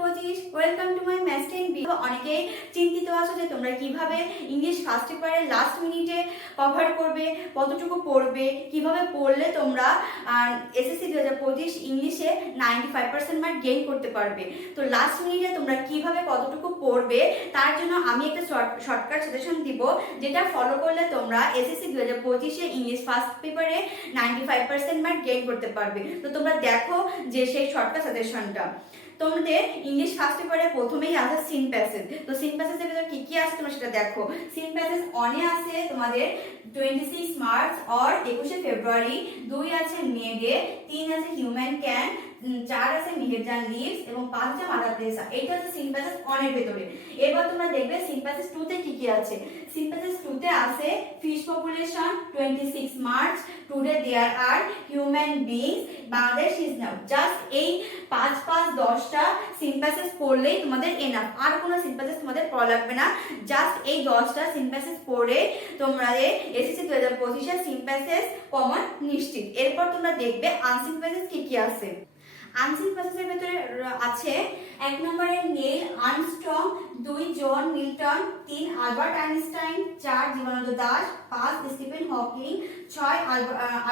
পঁচিশ welcome to my ম্যাস্টেন video অনেকেই চিন্তিত আছো যে তোমরা কীভাবে ইংলিশ ফার্স্ট পেপারের লাস্ট মিনিটে কভার করবে, কতটুকু পড়বে, কীভাবে পড়লে তোমরা এসএসসি দু হাজার পঁচিশ ইংলিশে ninety five percent mark gain করতে পারবে। তো লাস্ট মিনিটে তোমরা কীভাবে কতটুকু পড়বে, তার জন্য আমি একটা শর্টকাট সাজেশন দিব, যেটা ফলো করলে তোমরা এসএসসি দু হাজার পঁচিশে ইংলিশ ফার্স্ট পেপারে ninety five percent mark gain করতে পারবে। তো তোমরা দেখো যে সেই শর্টকাট সাজেশনটা তোমাদের ইংলিশ ফার্স্ট পেপারে প্রথমেই আছে সিন প্যাসেজ তো সিন প্যাসেজের ভিতরে কি কি আছে তোমরা সেটা দেখো। সিন প্যাসেজ অনে আছে তোমাদের টোয়েন্টি সিক্স মার্চ অর একুশে ফেব্রুয়ারি দুই আছে মে তিন আছে হিউম্যান ক্যান চার আছে মিহিরজান লিভস এবং পাঁচ আছে মাদার তেরেসা। এইটা হচ্ছে সিন প্যাসেজ ভেতরে। এবার তোমরা দেখবে সিন প্যাসেজ টুতে কি কি আছে? সিন প্যাসেজ টুতে আছে fish population twenty six March today there are human beings Bangladesh is now just এই পাঁচ পাঁচ দশটা সিম্প্যাসেস পড়লেই তোমাদের এনাফ আর কোনো সিম্প্যাসেস তোমাদের পড়া লাগবে না। জাস্ট এই দশটা সিম্প্যাসেস পড়ে তোমরা এসএসসি দু হাজার পঁচিশের সিম্প্যাসেস কমন নিশ্চিত। এরপর তোমরা দেখবে আনসিম্প্যাসেস কি কি আছে? আনসিন প্যাসেজের ভেতরে আছে এক নম্বরে নেল আর্মস্ট্রং, দুই জন মিল্টন, তিন আলবার্ট আইনস্টাইন, চার জীবনানন্দ দাস, পাঁচ স্টিফেন হকিং, ছয়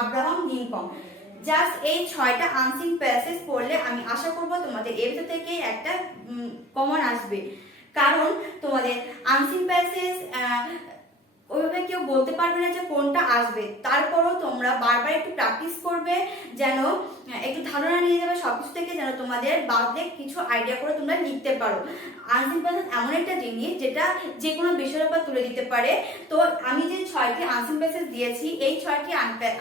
আব্রাহাম লিঙ্কন। জাস্ট এই ছয়টা আনসিন প্যাসেজ পড়লে আমি আশা করব তোমাদের এর থেকে একটা কমন আসবে। কারণ তোমাদের আনসিন প্যাসেজ ওইভাবে কেউ বলতে পারবে না যে কোনটা আসবে। তারপরও তোমরা বারবার একটু প্র্যাকটিস করবে যেন একটু ধারণা নিয়ে যাবে সব কিছু থেকে যেন তোমাদের বাদলে কিছু আইডিয়া করে তোমরা লিখতে পারো। আনসিন প্যাসেজ এমন একটা জিনিস যেটা যে কোনো বিষয়ের উপর তুলে দিতে পারে। তো আমি যে ছয়টি আনসিন প্যাসেজ দিয়েছি, এই ছয়টি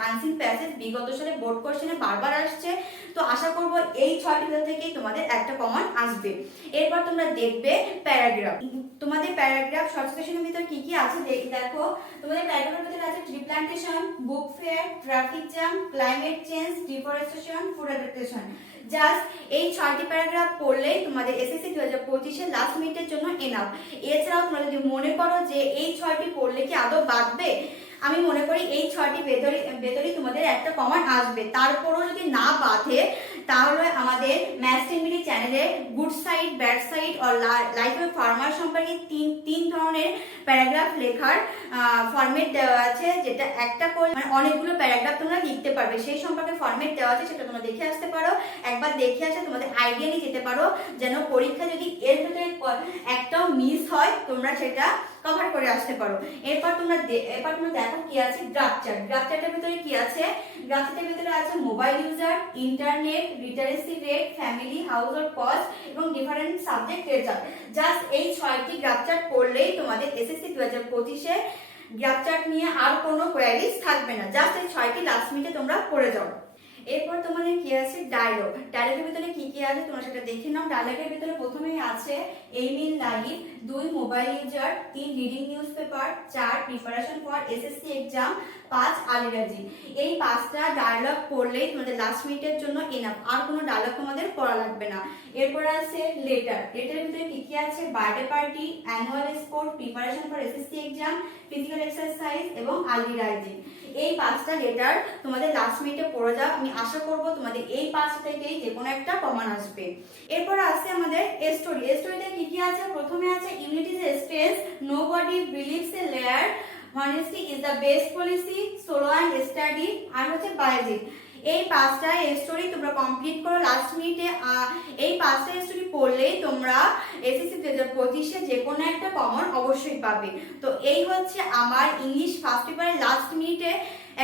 আনসিন প্যাসেজ বিগত সালে বোর্ড কোশ্চেনে বারবার আসছে। তো আশা করব এই ছয়টি থেকেই তোমাদের একটা কমন আসবে। এরপর তোমরা দেখবে প্যারাগ্রাফ তোমাদের প্যারাগ্রাফ শর্ট ভিতর কি কি আছে? দেখো। তোমাদের প্যারাগ্রাফের ভিতরে আছে tree plantation book fair, traffic jam, climate change, deforestation, food adaptation. Just এই ছয়টি প্যারাগ্রাফ পড়লেই তোমাদের এসএসসি দু হাজার পঁচিশের লাস্ট মিনিটের জন্য এনাফ এছাড়াও তোমরা যদি মনে করো যে এই ছয়টি পড়লে কি আদৌ বাঁধবে, আমি মনে করি এই ছয়টি ভেতরে, ভেতরেই তোমাদের একটা কমান আসবে। তারপরও যদি না বাঁধে, তাহলে আমাদের ম্যাথ টেনমিলি চ্যানেলে গুড সাইড ব্যাড সাইড ও লাইফ অফ ফার্মার সম্পর্কে তিন তিন ধরনের প্যারাগ্রাফ লেখার ফরম্যাট দেওয়া আছে যেটা একটা করে মানে অনেকগুলো প্যারাগ্রাফ তোমরা লিখতে পারবে। সেই সম্পর্কে ফরম্যাট দেওয়া আছে সেটা তোমরা দেখে আসতে পারো। একবার দেখে আসে তোমাদের আইডিয়া নিয়ে যেতে পারো। যেন পরীক্ষা যদি এর ভেতরে একটাও মিস হয়, তোমরা সেটা কভার করে আসতে পারো। এরপর তোমরা এরপর তোমরা দেখো কি আছে গ্রাফ চার্ট গ্রাফ চার্টের ভিতরে কি আছে? গ্রাফ চার্টের ভিতরে আছে mobile user internet literacy rate family household cost এবং ডিফারেন্ট সাবজেক্ট রেজাল্ট জাস্ট এই ছয়টি গ্রাফ চার্ট পড়লেই তোমাদের এসএসসি দু হাজার পঁচিশে গ্রাফ চার্ট নিয়ে আর কোনো কোয়ারিজ থাকবে না। জাস্ট এই ছয়টি লাস্ট মিনিটে তোমরা করে যাও। এরপর তোমাদের কি আছে? ডায়লগ ডায়লগের ভিতরে কি কি আছে? তোমরা সেটা দেখে নাও। ডায়লগের ভিতরে প্রথমেই আছে এইম ইন লাইফ দুই মোবাইল ইউজার তিন রিডিং নিউজ পেপার চার প্রিপারেশন ফর এসএসসি এক্সাম পাঁচ আলিরাজি এই পাঁচটা ডায়লগ পড়লেই তোমাদের লাস্ট মিনিটের জন্য এনাফ আর কোনো ডায়লগ তোমাদের পড়া লাগবে না। এরপর আছে লেটার লেটারের ভিতরে কি কি আছে? Birthday party annual sport preparation for SSC exam physical exercise এবং আর্লি রাইজিং এই পাঁচটা লেটার তোমাদের লাস্ট মিনিটে পড়ে যাও। আমি আশা করব তোমাদের এই পাঁচটা থেকেই যে কোনো একটা প্রমাণ আসবে। এরপর আসছে আমাদের স্টোরি স্টোরিতে কি কি আছে? প্রথমে আছে unity strength nobody believes a liar honesty is the best policy solo and study আর হচ্ছে বায়োজিক এই পাঁচটা স্টোরি তোমরা কমপ্লিট করো লাস্ট মিনিটে এই পাঁচটা স্টোরি পড়লেই তোমরা এসএসসি দু হাজার পঁচিশে যে কোনো একটা কমন অবশ্যই পাবে। তো এই হচ্ছে আমার ইংলিশ ফার্স্ট পেপারের লাস্ট মিনিটে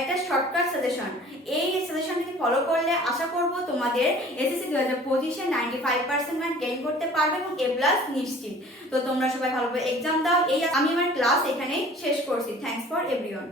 একটা শর্টকাট সাজেশন এই সাজেশনটি ফলো করলে আশা করব তোমাদের এসএসসি দু হাজার পঁচিশে নাইনটি ফাইভ পার্সেন্ট মান গেইন করতে পারবে এবং এ প্লাস নিশ্চিত। তো তোমরা সবাই ভালোভাবে এক্সাম দাও। এই আমি আমার ক্লাস এখানেই শেষ করছি। Thanks for everyone